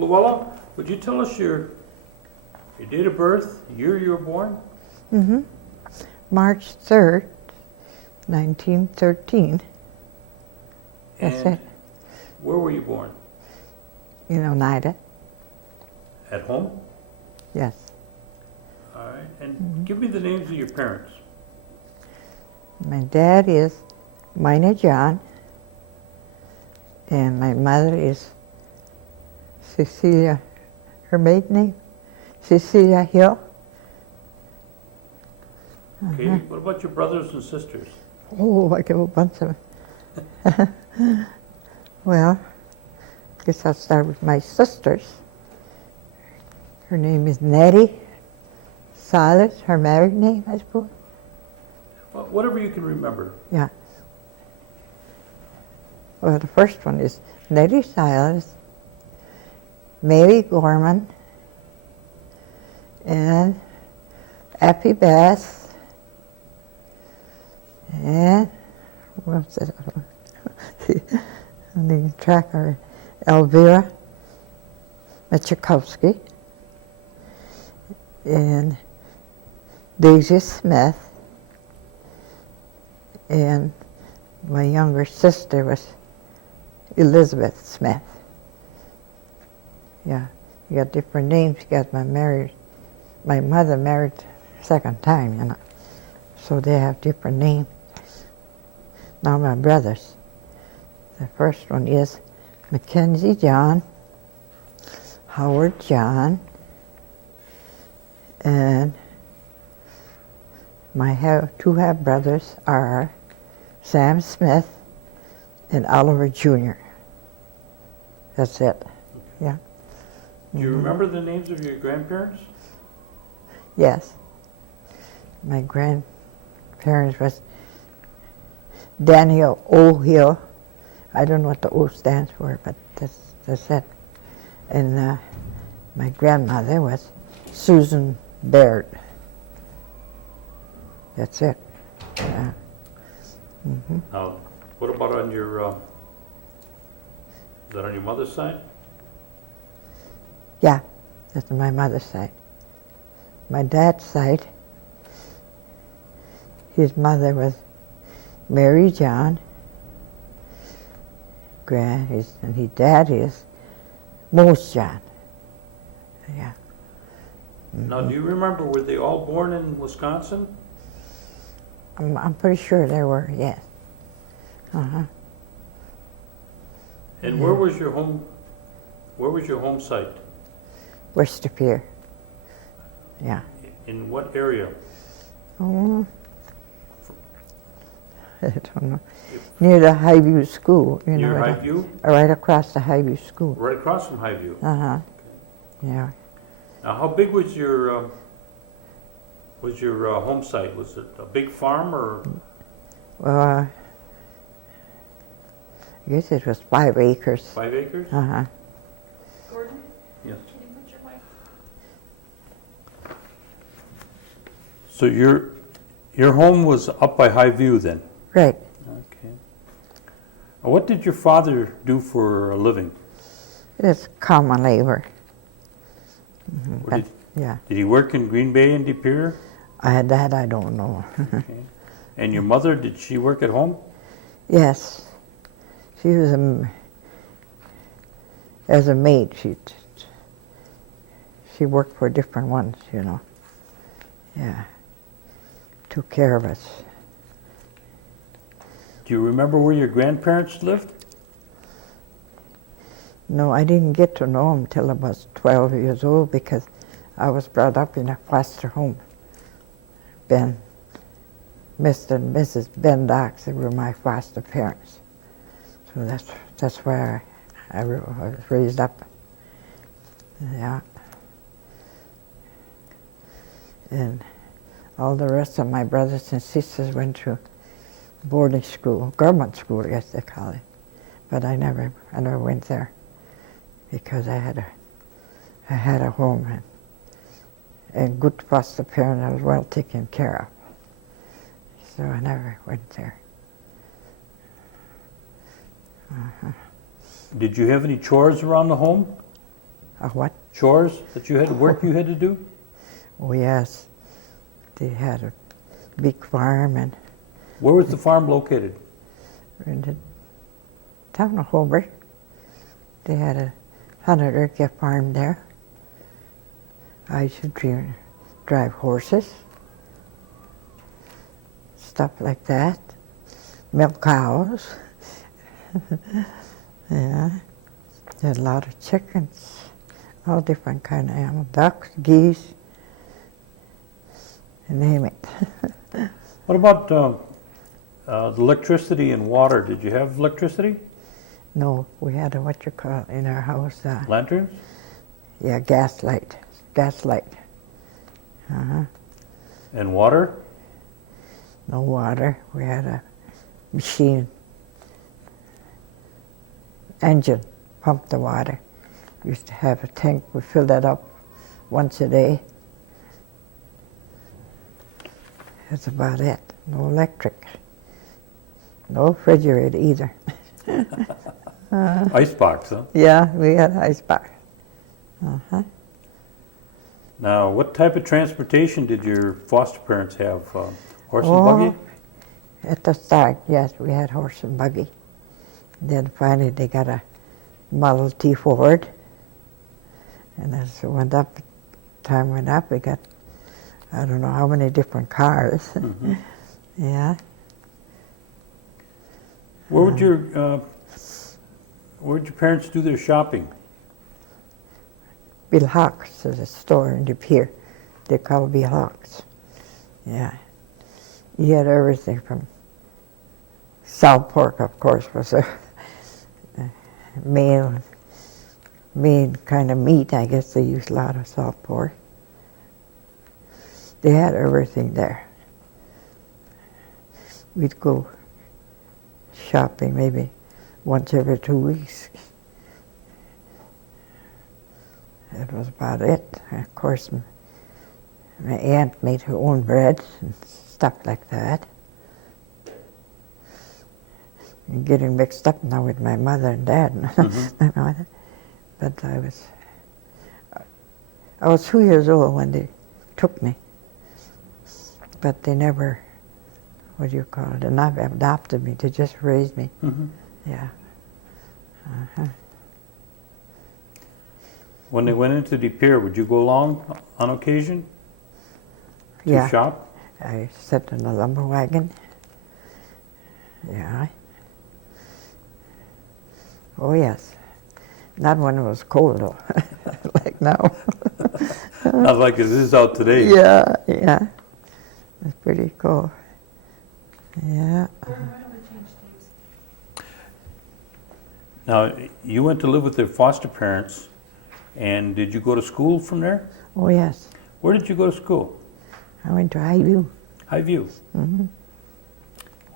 Louella, would you tell us your date of birth, year you were born? Mm-hmm. March 3rd, 1913. That's And it. where were you born? In Oneida. At home? Yes. All right. And give me the names of your parents. My dad is Minor John, and my mother is Cecilia, her maiden name, Cecilia Hill. Okay. What about your brothers and sisters? Oh, I got a bunch of them. Well, I guess I'll start with my sisters. Her name is Nettie Silas, her married name, I suppose. Well, whatever you can remember. Yeah. Well, the first one is Nettie Silas, Mary Gorman, and Appy Bass, and what's that other one? I'm losing track of her. Elvira Michikowski, and Daisy Smith, and my younger sister was Elizabeth Smith. Yeah, you got different names. You got my mother married second time, you know, so they have different names. Now my brothers. The first one is Mackenzie John, Howard John, and my two half-brothers are Sam Smith and Oliver Jr. That's it. Yeah. Do you remember the names of your grandparents? Yes. My grandparents was Daniel OHE. I don't know what the O stands for, but that's it. And my grandmother was Susan Baird. That's it. Yeah. Mm-hmm. Now, what about on your, is that on your mother's side? Yeah, that's on my mother's side. My dad's side, his mother was Mary John, and his dad is Mose John. Yeah. Mm-hmm. Now, do you remember, were they all born in Wisconsin? I'm pretty sure there were, yes. Uh-huh. And where was your home? Where was your home site? Worcester Pier. Yeah. In what area? Oh, I don't know. Near the Highview School, you know. Near Highview? Right across the Highview School. Right across from Highview. Uh-huh. Yeah. Now, how big was your home site? Was it a big farm or? Well, I guess it was 5 acres. 5 acres? Uh-huh. Gordon, Yes. can you put your mic? So your home was up by Highview then? Right. Okay. What did your father do for a living? It's common labor. Or did, Yeah. did he work in Green Bay and De Pere? I don't know. Okay. And your mother, did she work at home? Yes. She was as a maid. She worked for different ones, you know. Yeah. Took care of us. Do you remember where your grandparents lived? No, I didn't get to know them till I was 12 years old because I was brought up in a foster home. Mr. and Mrs. Ben Docks were my foster parents. So that's where I was raised up. Yeah. And all the rest of my brothers and sisters went to boarding school, government school, I guess they call it. But I never went there because I had a home and good foster parent. I was well taken care of. So I never went there. Did you have any chores around the home? A what? Chores that you had, work you had to do? Oh, yes. They had a big farm and Where was the farm located? in the town of Hobart. They had a 100-acre farm there. I used to drive horses, stuff like that, milk cows. Yeah, they had a lot of chickens, all different kind of animals, ducks, geese, you name it. What about the electricity and water? Did you have electricity? No, we had a what you call in our house, Lanterns? yeah, gas light. Uh-huh. And water? No water. We had a machine, engine, pump the water. We used to have a tank. We filled that up once a day. That's about it. No electric. No refrigerator either. Icebox, huh? Yeah, we had ice box. Uh-huh. Now, what type of transportation did your foster parents have? Horse and Oh, buggy? at the start, yes, we had horse and buggy. Then finally they got a Model T Ford. And as it went up, time went up, we got, I don't know how many different cars. Mhm. Yeah. Where would your parents do their shopping? Bill Hawks is a store in the pier. They call it Bill Hawks. Yeah. He had everything from salt pork, of course, was a main kind of meat. I guess they used a lot of salt pork. They had everything there. We'd go shopping maybe once every 2 weeks. That was about it. Of course, my aunt made her own bread and stuff like that. I'm getting mixed up now with my mother and dad. My mother. But I was 2 years old when they took me. But they never, what do you call it, not adopted me, they just raised me. Mhm. Yeah. Uh-huh. When they went into the pier, would you go along on occasion to Yeah. shop? I sat in a lumber wagon. Yeah. Oh, yes. Not when it was cold, though, like now. Not like it is out today. Yeah, yeah. It's pretty cool. Yeah. Gordon, why don't we change things? Now, you went to live with their foster parents, and did you go to school from there? Oh, yes. Where did you go to school? I went to Highview. Highview. Mm-hmm.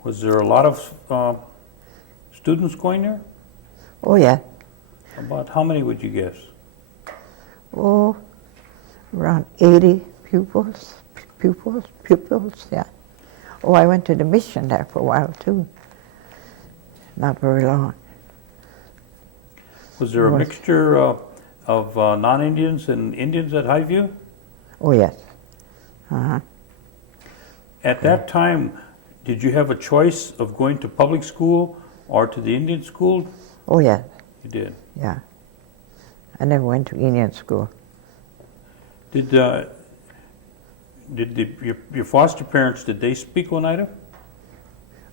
Was there a lot of students going there? Oh, yeah. About how many would you guess? Oh, around 80 pupils, yeah. Oh, I went to the mission there for a while, too. Not very long. Was there a Was- mixture of non-Indians and Indians at Highview? Oh, yes. Uh-huh. At that time, did you have a choice of going to public school or to the Indian school? Oh, yeah, You did. yeah. I never went to Indian school. Did your foster parents, did they speak Oneida?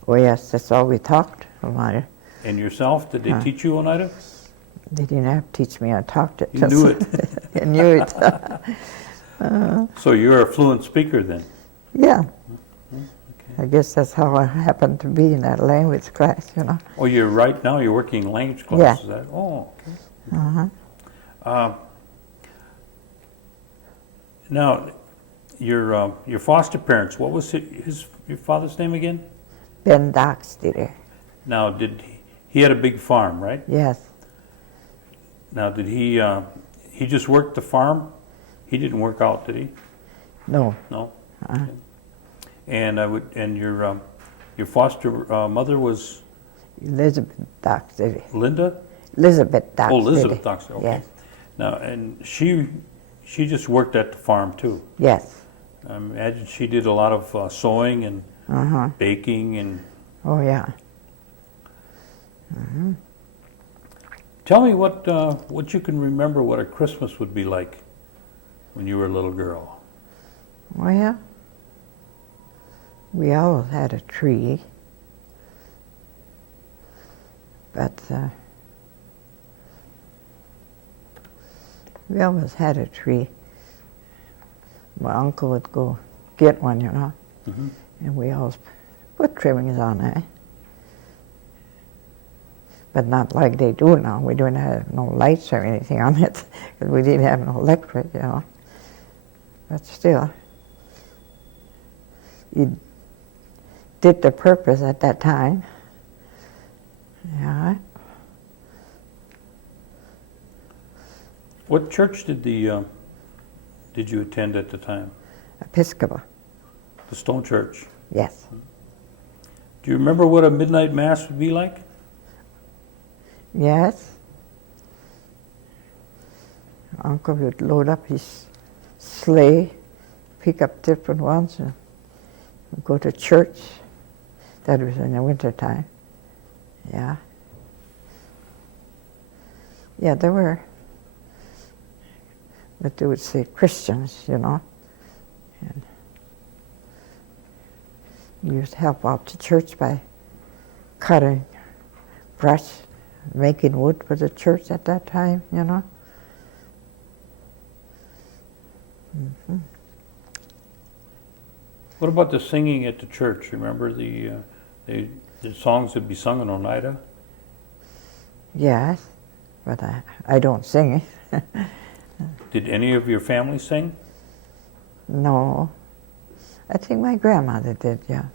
Oh, yes, that's all we talked about it. And yourself, did they teach you Oneida? They didn't have to teach me, I talked it. You knew it. I knew it. So you're a fluent speaker then? Yeah. Okay. I guess that's how I happened to be in that language class, you know. Oh, you're right now, you're working in language class, Yeah. is that? Oh, okay. Uh-huh. Now, your foster parents, what was your father's name again? Ben Docks did it. Now, he had a big farm, right? Yes. Now, did he just worked the farm? He didn't work out, did he? No. No. Uh-uh. Okay. And your foster mother was Elizabeth Docks did it. Linda? Elizabeth Docks Oh, did Elizabeth it. Doxter. Okay. Yes. Now, and she just worked at the farm too. Yes. I imagine she did a lot of sewing and Uh-huh. baking and. Oh, yeah. Tell me what you can remember what a Christmas would be like when you were a little girl. Well, we always had a tree, but we always had a tree. My uncle would go get one, you know, Mm-hmm. and we always put trimmings on it. But not like they do now. We didn't have no lights or anything on it, because we didn't have no electric, you know. But still, you did the purpose at that time. Yeah. What church did you attend at the time? Episcopal, The Stone Church. yes. Do you remember what a midnight mass would be like? Yes. Uncle would load up his sleigh, pick up different ones, and go to church. That was in the winter time. Yeah. Yeah, there were, but they would say Christians, you know. And we used to help out the church by cutting brush, making wood for the church at that time, you know. Mm-hmm. What about the singing at the church? Remember the songs that be sung in Oneida? Yes, but I don't sing it. Did any of your family sing? No. I think my grandmother did, yeah.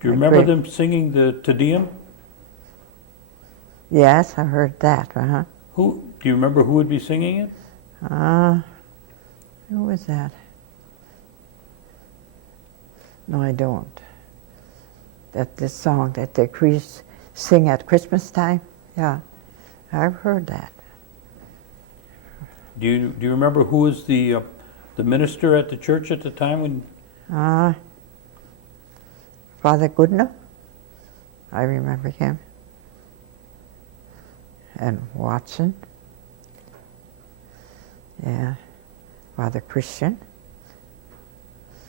Do you My remember great- them singing the Te Deum? Yes, I heard that, uh-huh. Do you remember who would be singing it? Who was that? No, I don't. That this song that the priests sing at Christmas time, yeah, I've heard that. Do you remember who was the minister at the church at the time when? Father Goodenough, I remember him. And Watson, yeah, Father Christian.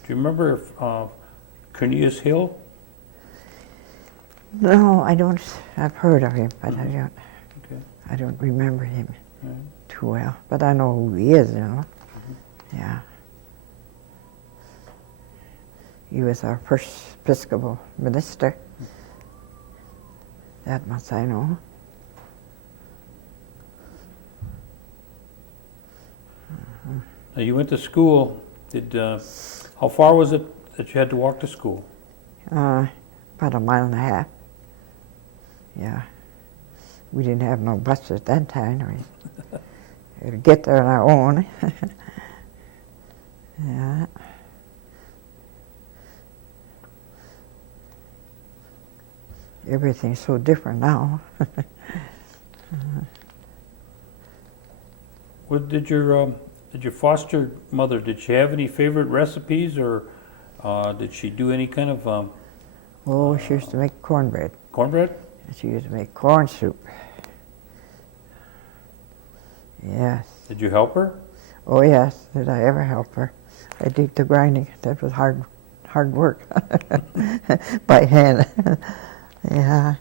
Do you remember Cornelius Hill? No, I don't. I've heard of him, but Okay. I don't remember him Right. too well. But I know who he is, you know. Yeah. He was our first Episcopal minister. That much I know. Now you went to school. How far was it that you had to walk to school? About a mile and a half. Yeah. We didn't have no bus at that time. We had to get there on our own. Yeah. Everything's so different now. What did your foster mother? Did she have any favorite recipes, or did she do any kind of Oh, she used to make cornbread. cornbread? She used to make corn soup. Yes. Did you help her? Oh, yes. Did I ever help her? I did the grinding. That was hard work. By hand. Yeah.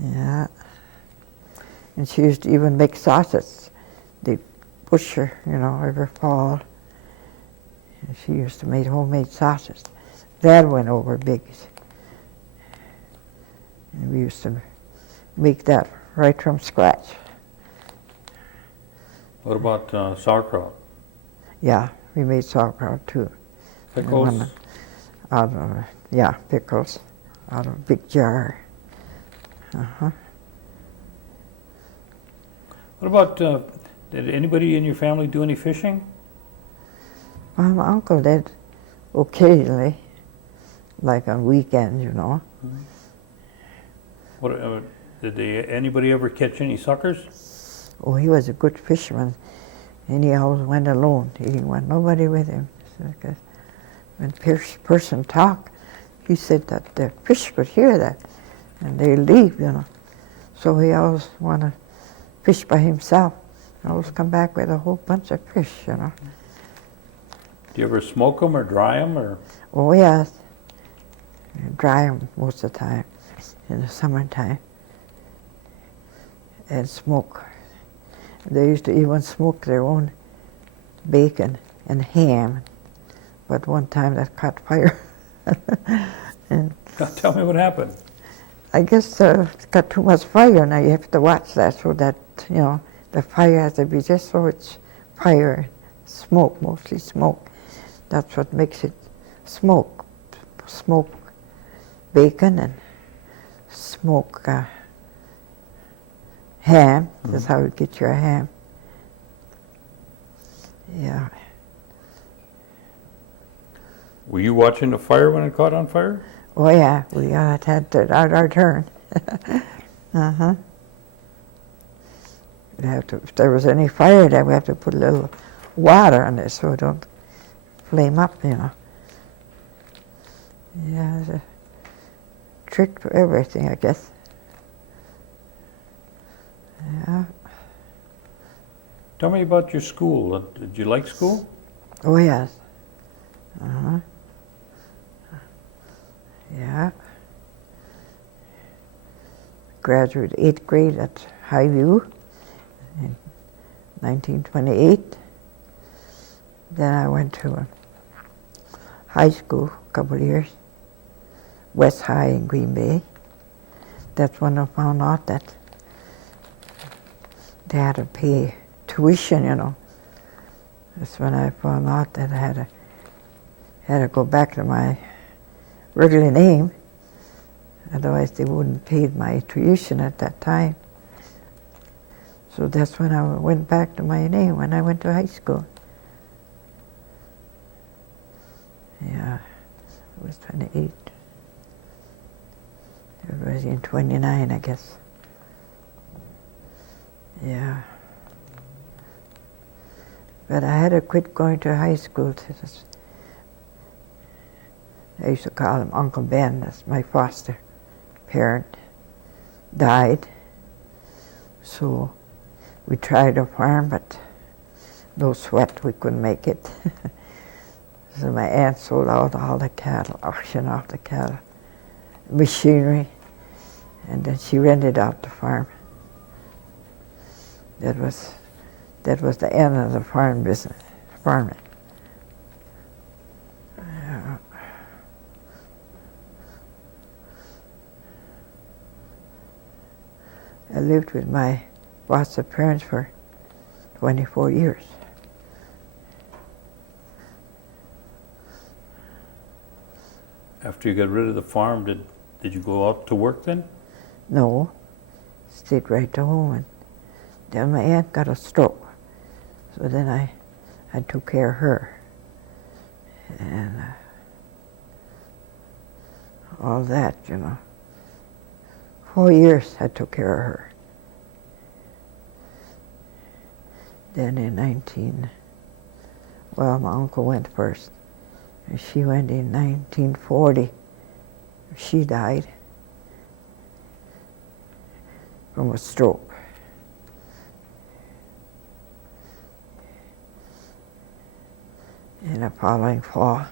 Yeah. And she used to even make sausages. They'd push her, you know, every fall. And she used to make homemade sausages. That went over big. And we used to make that right from scratch. What about sauerkraut? Yeah, we made sauerkraut too. Pickles? Pickles out of a big jar. Uh-huh. What about, did anybody in your family do any fishing? Well, my uncle did occasionally, like on weekends, you know. What, did anybody ever catch any suckers? Oh, he was a good fisherman, and he always went alone. He didn't want nobody with him. So, 'cause when person talk, he said that the fish could hear that, and they leave, you know. So he always want to fish by himself. Always come back with a whole bunch of fish, you know. Do you ever smoke them or dry them or? Oh yes, dry them most of the time in the summertime, and smoke. They used to even smoke their own bacon and ham, but one time that caught fire. And Tell me what happened. I guess it's got too much fire now. You have to watch that so that, you know, the fire has to be just so it's fire, smoke, mostly smoke. That's what makes it smoke. Smoke bacon and smoke ham. That's how you get your ham. Yeah. Were you watching the fire when it caught on fire? Oh yeah, we had our turn. Uh-huh. If there was any fire there, we have to put a little water on it so it don't flame up, you know. Yeah, there's a trick to everything, I guess. Yeah. Tell me about your school. Did you like school? Oh yes. Uh-huh. Yeah. Graduated 8th grade at Highview in 1928. Then I went to high school a couple of years, West High in Green Bay. That's when I found out that they had to pay tuition, you know. That's when I found out that I had to go back to my regular name, otherwise they wouldn't pay my tuition at that time. So that's when I went back to my name when I went to high school. Yeah, I was 28. I was in 29, I guess. Yeah. But I had to quit going to high school. I used to call him Uncle Ben. That's my foster parent. Died. So we tried to farm, but no sweat, we couldn't make it. So my aunt sold out all the cattle, auctioned off the cattle, machinery, and then she rented out the farm. That was the end of the farm business, farming. Yeah. I lived with my foster parents for 24 years. After you got rid of the farm, did you go out to work then? No, stayed right to home. And then my aunt got a stroke, so then I took care of her. And all that, you know. 4 years I took care of her. Then in my uncle went first. And she went in 1940. She died from a stroke. In the following fall,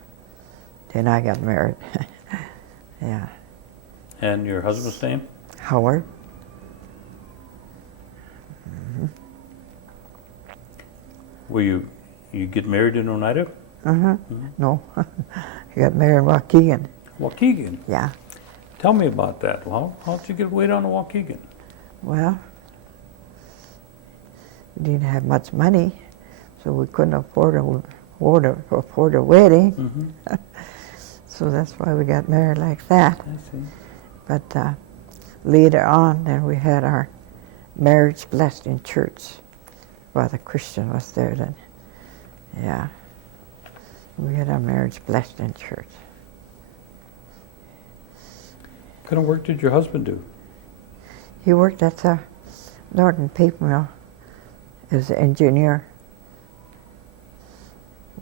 then I got married. Yeah. And your husband's name? Howard. Were you get married in Oneida? No, he got married in Waukegan. Waukegan? Yeah. Tell me about that. How'd you get way down to Waukegan? Well, we didn't have much money, so we couldn't afford a wedding. So that's why we got married like that. I see. But later on, then we had our marriage blessed in church. While the Christian was there then. Yeah. We had our marriage blessed in church. What kind of work did your husband do? He worked at the Norton Paper Mill as an engineer.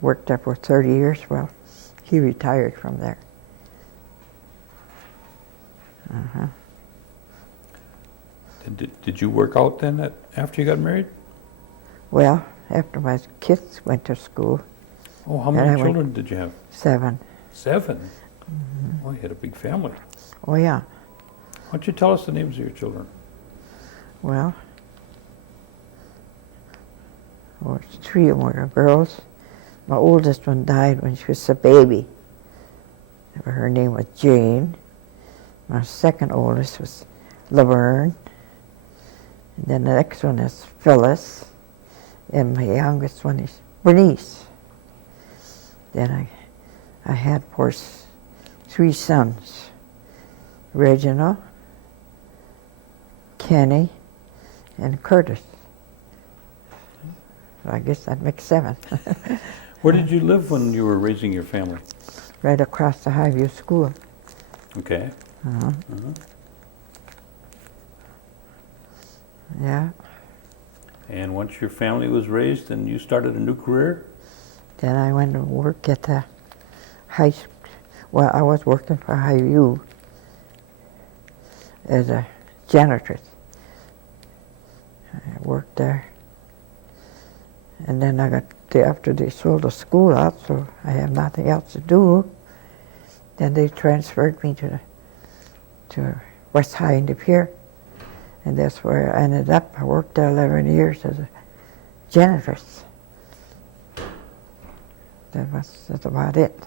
Worked there for 30 years. Well, he retired from there. Did you work out then after you got married? Well, after my kids went to school, Oh, how And I many went- children did you have? 7. 7? Oh, you had a big family. Oh yeah. Why don't you tell us the names of your children? Well, 3 of them were girls. My oldest one died when she was a baby. Her name was Jane. My second oldest was Laverne. And then the next one is Phyllis. And my youngest one is Bernice. Then I had, of course, 3 sons. Reginald, Kenny, and Curtis. So I guess that makes 7. Where did you live when you were raising your family? Right across the Highview School. Okay. Uh-huh. Yeah. And once your family was raised and you started a new career? Then I went to work at the high school. Well, I was working for Highview as a janitress. I worked there. And then after they sold the school out, so I had nothing else to do, then they transferred me to West High in the Pier. And that's where I ended up. I worked there 11 years as a janitress. That's about it.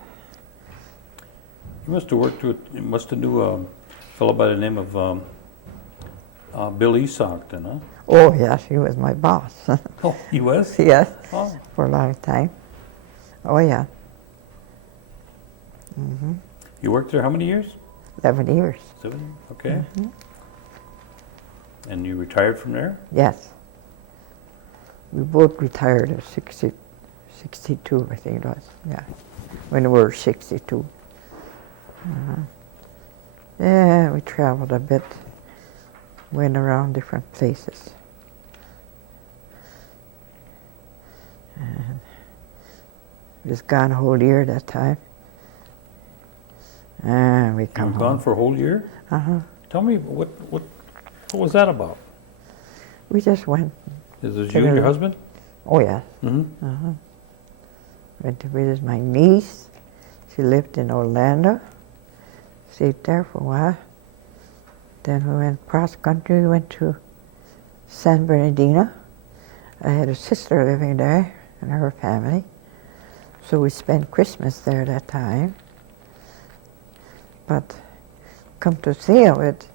You must have knew a fellow by the name of Bill Esock then, huh? Oh, yes, he was my boss. Oh, he was? Yes, Oh. for a long time. Oh, yeah. You worked there how many years? 11 years. 7? Okay. And you retired from there? Yes. We both retired at 62, I think it was. Yeah, when we were 62. Yeah, we traveled a bit, went around different places. And we was gone a whole year that time. And we You come were gone home. for a whole year? Tell me, what was that about? We just went. Is this you and your husband? Oh, yeah. Mm-hmm. Went to visit my niece. She lived in Orlando. Stayed there for a while. Then we went cross country. We went to San Bernardino. I had a sister living there and her family. So we spent Christmas there that time. But come to see of it,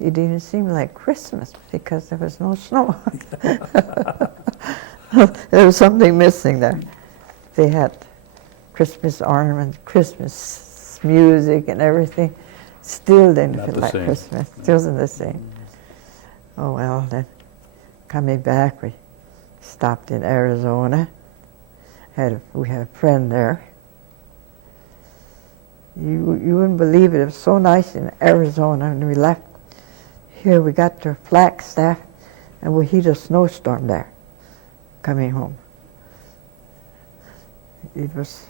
it didn't seem like Christmas because there was no snow. There was something missing there. They had Christmas ornaments, Christmas music and everything. Still didn't Not feel the like same. Christmas. Still wasn't the same. Oh well, then coming back, we stopped in Arizona. We had a friend there. You wouldn't believe it. It was so nice in Arizona when we left. Here we got to Flagstaff, and we hit a snowstorm there, coming home. It was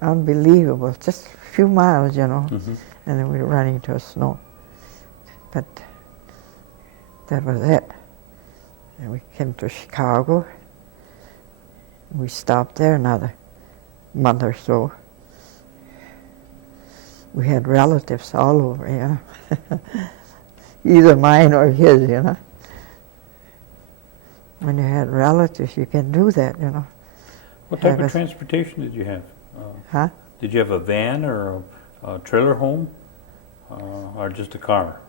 unbelievable. Just a few miles, you know, Mm-hmm. and then we were running into snow. But that was it. And we came to Chicago. We stopped there another month or so. We had relatives all over, you know. Either mine or his, you know. When you had relatives, you can do that, you know. What type Have of a- transportation did you have? Huh? Did you have a van or a trailer home or just a car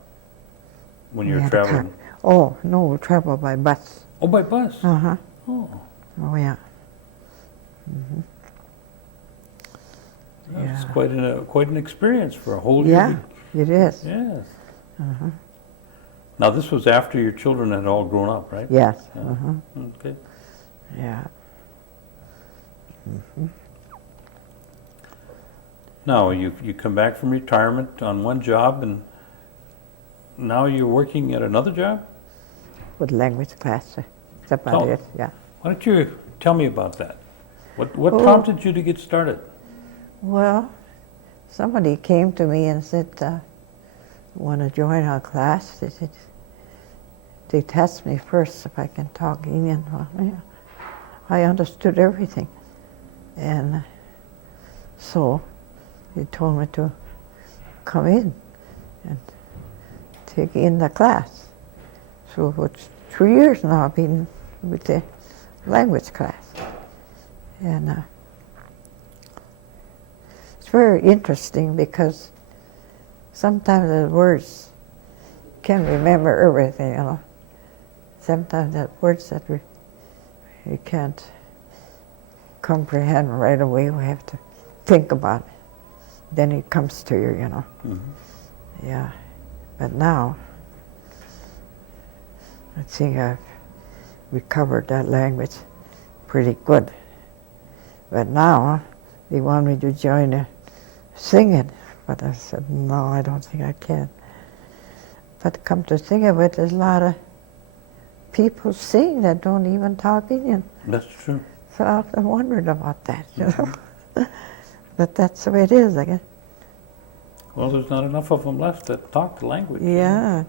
when you We were had a car. traveling? Oh, no, we traveled by bus. Oh, by bus? Uh-huh. Oh, Oh, yeah. that's Yeah. quite an experience for a whole Yeah, year. it is. Yes. Now, this was after your children had all grown up, right? Yes. Yeah. Uh-huh. Okay. Yeah. Now, you come back from retirement on one job, and now you're working at another job? With language class. That's about So- it, yeah. Why don't you tell me about that? What Oh. prompted you to get started? Well, somebody came to me and said, want to join our class? They said, they asked me first if I can talk Indian. Well, yeah, I understood everything. And so he told me to come in and take in the class. So for 2 years now I've been with the language class. And it's very interesting because sometimes the words can't remember everything, you know. Sometimes the words that we can't comprehend right away, we have to think about it. Then it comes to you, you know. Mm-hmm. Yeah. But now, I think I've recovered that language pretty good. But now, they want me to join the singing. But I said, no, I don't think I can. But come to think of it, there's a lot of people sing that don't even talk Indian. That's true. So I often wondered about that, you know. But that's the way it is, I guess. Well, there's not enough of them left that talk the language. you know? Yeah.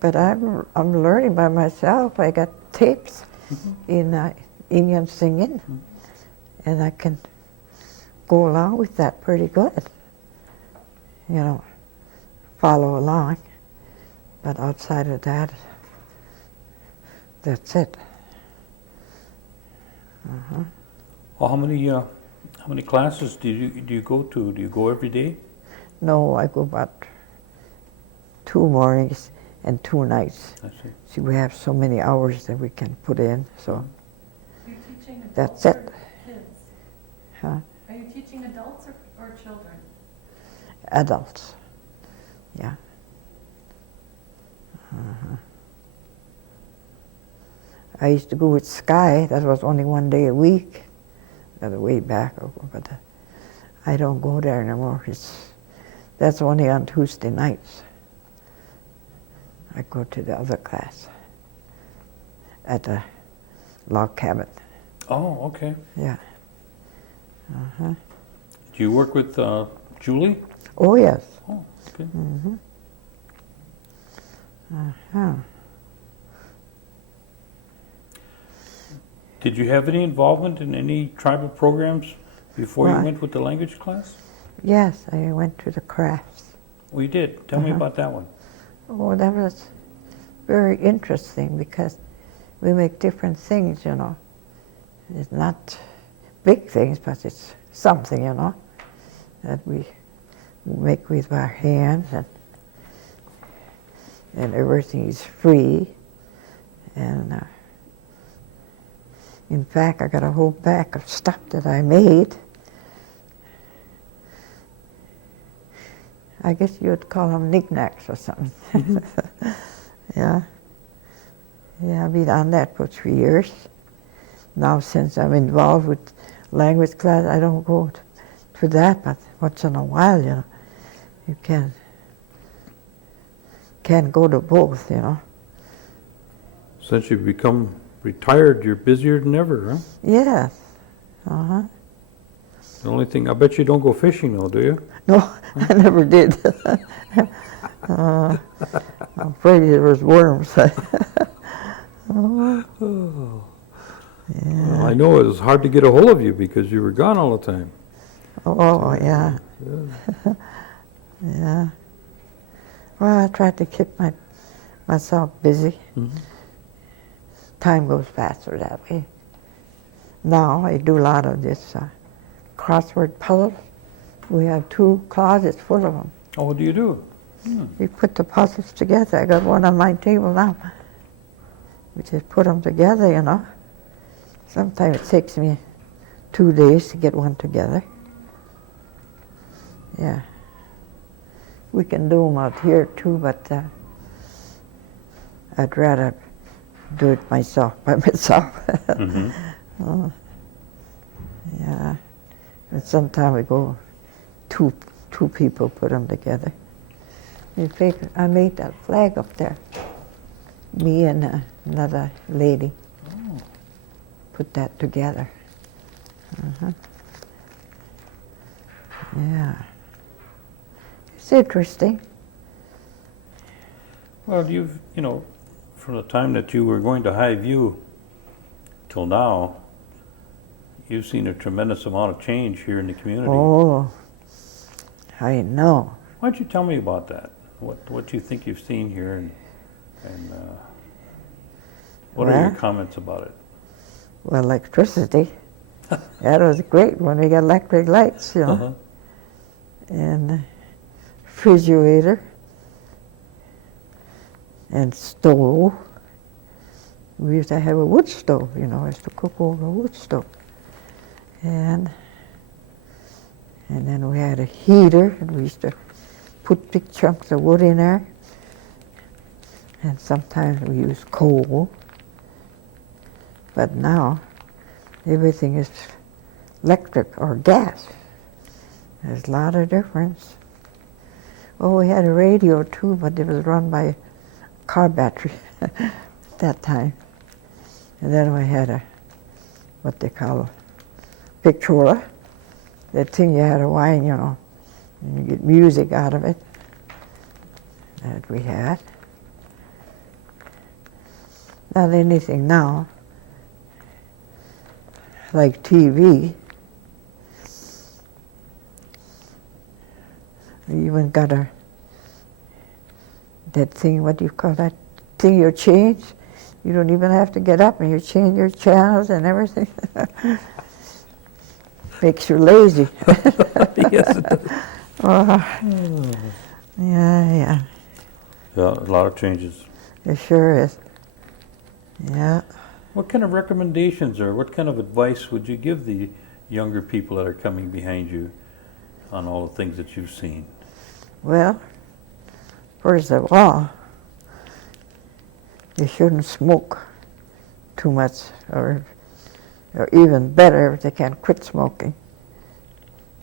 But I'm learning by myself. I got tapes in Indian singing, and I can go along with that pretty good. You know, follow along. But outside of that, that's it. Well, how many classes do you go to? Do you go every day? No, I go about 2 mornings and 2 nights. I see. See, we have so many hours that we can put in, so Are you teaching That's adults or it. kids? huh? Are you teaching adults or children? Adults. Yeah. Uh-huh. I used to go with Sky. That was only 1 day a week. That was way back ago, but I don't go there anymore. That's only on Tuesday nights. I go to the other class at the log cabin. Oh, okay. Yeah. Uh-huh. Do you work with Julie? Oh, yes. Oh, okay. Mm-hmm. Uh-huh. Did you have any involvement in any tribal programs before you Why? went with the language class? Yes, I went to the crafts. Oh, you did. Tell me Uh-huh. about that one. Oh, that was very interesting because we make different things, you know. It's not big things, but it's something, you know, that we make with our hands, and everything is free. And in fact, I got a whole bag of stuff that I made. I guess you would call them knickknacks or something. Yeah. Yeah, I've been on that for 3 years. Now, since I'm involved with language class, I don't go to that, but once in a while, you know, you can go to both, you know. Since you've become retired, you're busier than ever, huh? Yes. Uh-huh. The only thing, I bet you don't go fishing though, do you? No, I never did. I'm afraid there was worms. Oh, yeah. Well, I know it was hard to get a hold of you because you were gone all the time. Oh, yeah. Yeah. Well, I tried to keep myself busy. Mhm. Time goes faster that way. Now I do a lot of this crossword puzzles. We have 2 closets full of them. Oh, what do you do? We put the puzzles together. I got one on my table now. We just put them together, you know. Sometimes it takes me 2 days to get one together. Yeah. We can do them out here too, but I'd rather do it myself, by myself. Mm-hmm. Oh, yeah. And sometimes we go, two people put them together. In fact, I made that flag up there. Me and another lady. put that together. Yeah. It's interesting. Well, you've, from the time that you were going to High View till now, you've seen a tremendous amount of change here in the community. Oh, I know. Why don't you tell me about that? What you think you've seen here, and what are your comments about it? Well, electricity. That was great when we got electric lights, and refrigerator and stove. We used to have a wood stove, I used to cook over a wood stove. And then we had a heater, and we used to put big chunks of wood in there. And sometimes we used coal. But now, everything is electric or gas. There's a lot of difference. Oh, we had a radio too, but it was run by a car battery at that time. And then we had what they call a Victrola, that thing you had to wind, and you get music out of it. That we had. Not anything now, like TV. We even got that thing, what do you call that thing you change? You don't even have to get up and you change your channels and everything. Makes you lazy. Yes, it does. Yeah. Yeah, a lot of changes. It sure is. Yeah. What kind of recommendations or what kind of advice would you give the younger people that are coming behind you on all the things that you've seen? Well, first of all, you shouldn't smoke too much, or even better, if they can't quit smoking.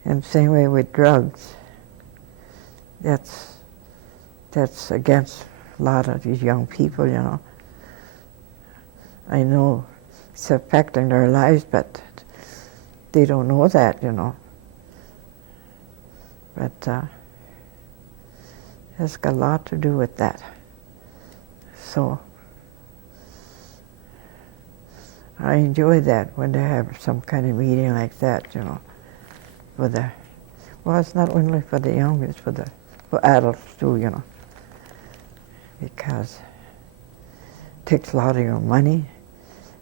And same way with drugs. That's against a lot of these young people, I know it's affecting their lives, but they don't know that, But it's got a lot to do with that. So I enjoy that when they have some kind of meeting like that, well, it's not only for the young, it's for adults too, because it takes a lot of your money.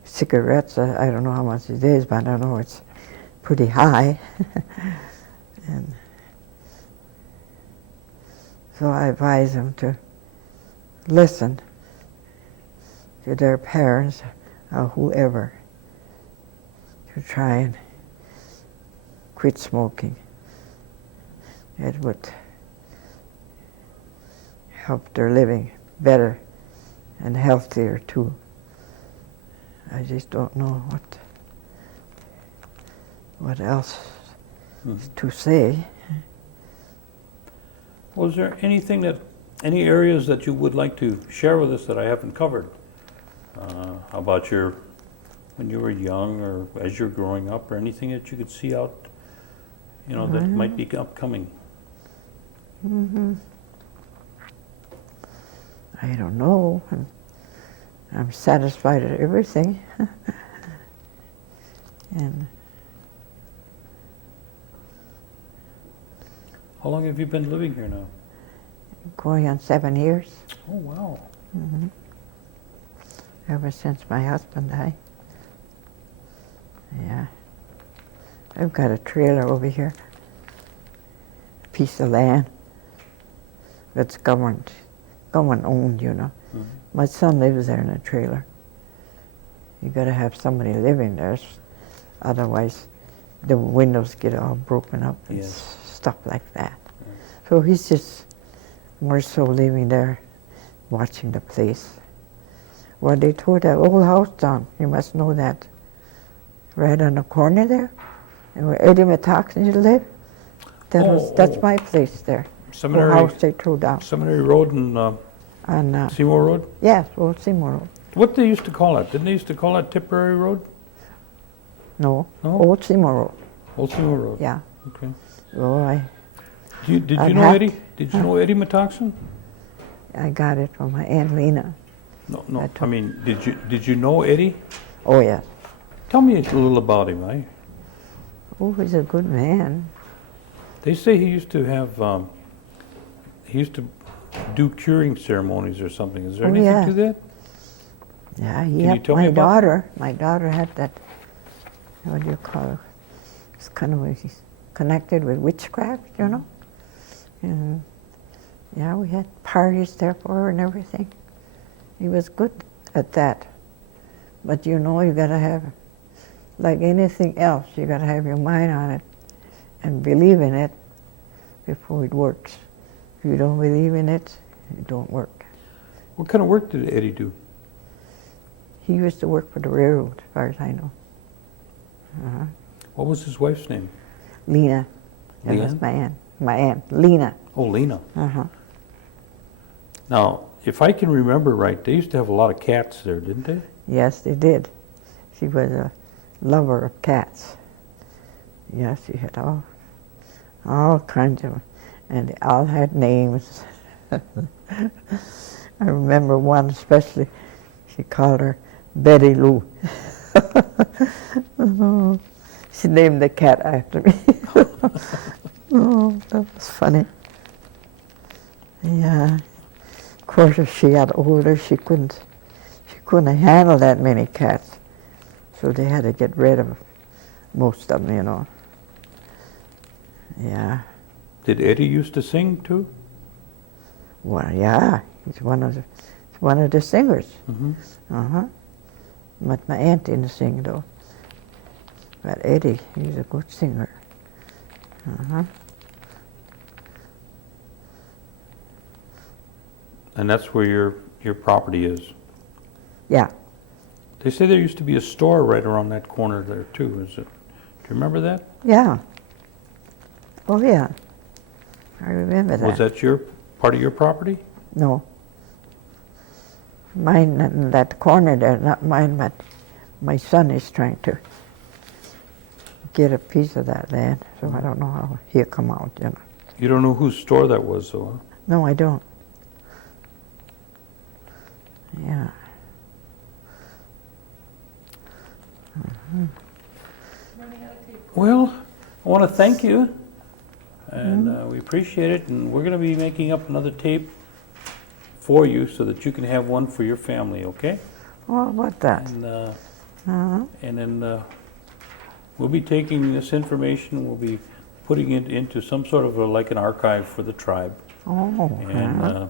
Cigarettes, I don't know how much it is, but I know it's pretty high. And so I advise them to listen to their parents or whoever to try and quit smoking. It would help their living better and healthier too. I just don't know what else to say. Was there any areas that you would like to share with us that I haven't covered? About when you were young or as you're growing up, or anything that you could see out, that might be upcoming? I don't know. I'm satisfied with everything. And how long have you been living here now? going on 7 years. Oh, wow. Ever since my husband died. Yeah. I've got a trailer over here, a piece of land that's government owned, My son lives there in a trailer. You got to have somebody living there, otherwise the windows get all broken up and stuff like that. Yeah. So he's just more so living there, watching the place. Well, they tore that old house down. You must know that. Right on the corner there, and where Eddie Metoxen used to live. That's my place there. Seminary, the house they tore down. Seminary Road and Seymour Road? Yes, Old Seymour Road. What they used to call it? Didn't they used to call it Tipperary Road? No, No? Old Seymour Road. Old Seymour Road? Yeah. Okay. Oh, Did I'd you know have- Eddie? Did you know Eddie Metoxen? I got it from my Aunt Lena. No. I I mean, did you know Eddie? Oh, yes. Tell me a little about him. Oh, he's a good man. They say he used to have, he used to do curing ceremonies or something. Is there Oh, anything yeah. to that? Yeah, he Can you helped tell me my about daughter. My daughter had that, what do you call it? It's kind of connected with witchcraft, you know? And yeah, we had parties there for her and everything. He was good at that. But you know, you gotta have, like anything else, you gotta have your mind on it and believe in it before it works. If you don't believe in it, it don't work. What kind of work did Eddie do? He used to work for the railroad, as far as I know. Uh-huh. What was his wife's name? Lena. That was Leanne? my aunt. My aunt, Lena. Oh, Lena. Uh-huh. Now, if I can remember right, they used to have a lot of cats there, didn't they? Yes, they did. She was a lover of cats. Yes, she had all kinds of, and they all had names. I remember one especially. She called her Betty Lou. She named the cat after me. Oh, that was funny. Yeah. Of course, as she got older, she couldn't handle that many cats. So they had to get rid of most of them, you know. Yeah. Did Eddie used to sing too? Well, yeah. He's one of the singers. Mm-hmm. Uh-huh. But my aunt didn't sing, though. But Eddie, he's a good singer. Uh-huh. And that's where your property is. Yeah. They say there used to be a store right around that corner there too. Is it? Do you remember that? Yeah. Oh, yeah. I remember that. Was that your part of your property? No. Mine in that corner there, not mine, but my son is trying to get a piece of that land, so I don't know how he'll come out, you know. You don't know whose store that was, though, huh? No, I don't. Yeah. Running out of tape. Well, I want to thank you, and we appreciate it, and we're going to be making up another tape for you so that you can have one for your family, okay? Well, what that? And, Uh-huh. and then we'll be taking this information, we'll be putting it into some sort of like an archive for the tribe. Oh, And uh-huh.